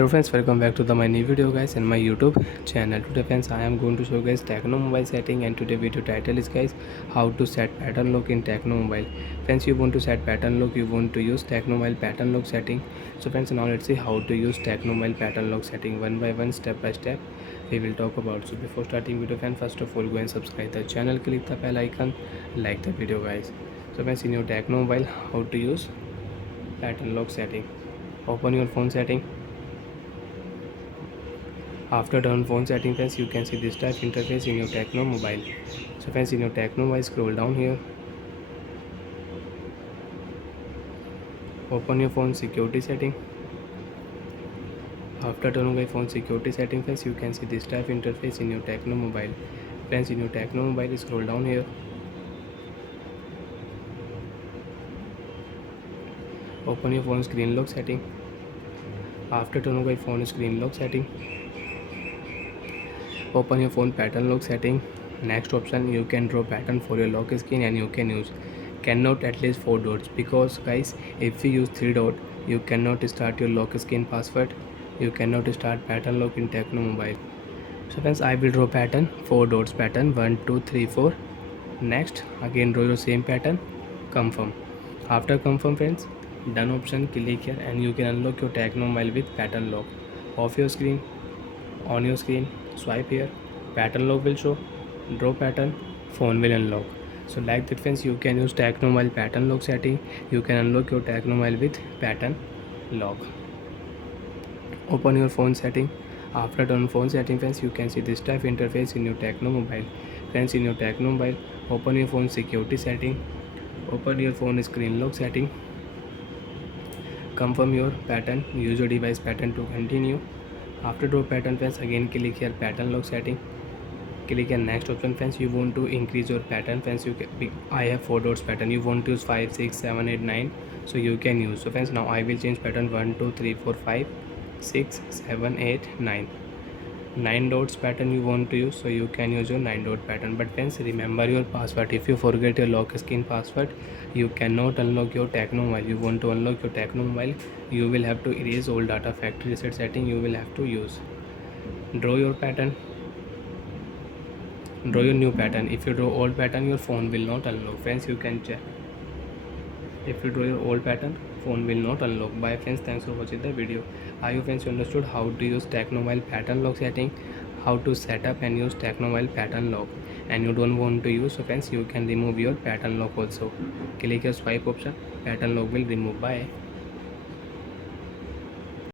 Hello friends, welcome back to my new video guys in my YouTube channel. Today friends, I am going to show guys Tecno mobile setting, and today video title is guys how to set pattern lock in Tecno mobile. Friends, you want to set pattern lock, you want to use Tecno mobile pattern lock setting. So friends, now let's see how to use Tecno mobile pattern lock setting one by one, step by step we will talk about. So before starting video friends, first of all go and subscribe the channel, click the bell icon, like the video guys. So friends, in your Tecno mobile, how to use pattern lock setting. Open your phone setting. After turn phone setting friends, you can see this type interface in your Tecno mobile. So friends, in your Tecno mobile, scroll down here, open your phone security setting. After turning by phone security setting friends, you can see this type interface in your Tecno mobile. Friends, in your Tecno mobile, scroll down here, open your phone screen lock setting. After turning by phone screen lock setting, open your phone pattern lock setting. Next option, you can draw pattern for your lock screen, and you can use cannot at least 4 dots, because guys if you use 3 dot you cannot start your lock screen password, you cannot start pattern lock in Tecno mobile. So friends, I will draw pattern 4 dots pattern 1 2 3 4. Next again draw your same pattern, confirm. After confirm friends, done option, click here and you can unlock your Tecno mobile with pattern lock. Off your screen, on your screen, swipe here, pattern lock will show, draw pattern, phone will unlock. So like that friends, you can use Tecno mobile pattern lock setting, you can unlock your Tecno mobile with pattern lock. Open your phone setting. After turn phone setting friends, you can see this type interface in your Tecno mobile. Friends, in your Tecno mobile, open your phone security setting, open your phone screen lock setting, confirm your pattern, use your device pattern to continue. After draw pattern friends, again click here pattern lock setting, click here next option friends. You want to increase your pattern friends, I have 4 dots pattern, you want to use 5 6 7 8 9, so you can use. So friends, now I will change pattern 1 2 3 4 5 6 7 8 9. 9 dots pattern you want to use, so you can use your 9 dot pattern. But friends, remember your password. If you forget your lock screen password, you cannot unlock your Tecno mobile. You want to unlock your Tecno mobile, you will have to erase all data, factory reset setting you will have to use. Draw your pattern, draw your new pattern. If you draw old pattern, your phone will not unlock. Friends, you can check. If you draw your old pattern, phone will not unlock. Bye friends, thanks for watching the video. I hope friends you understood how to use Tecno mobile pattern lock setting, how to set up and use Tecno mobile pattern lock, and you don't want to use, so friends, you can remove your pattern lock also. Click your swipe option, pattern lock will remove. Bye.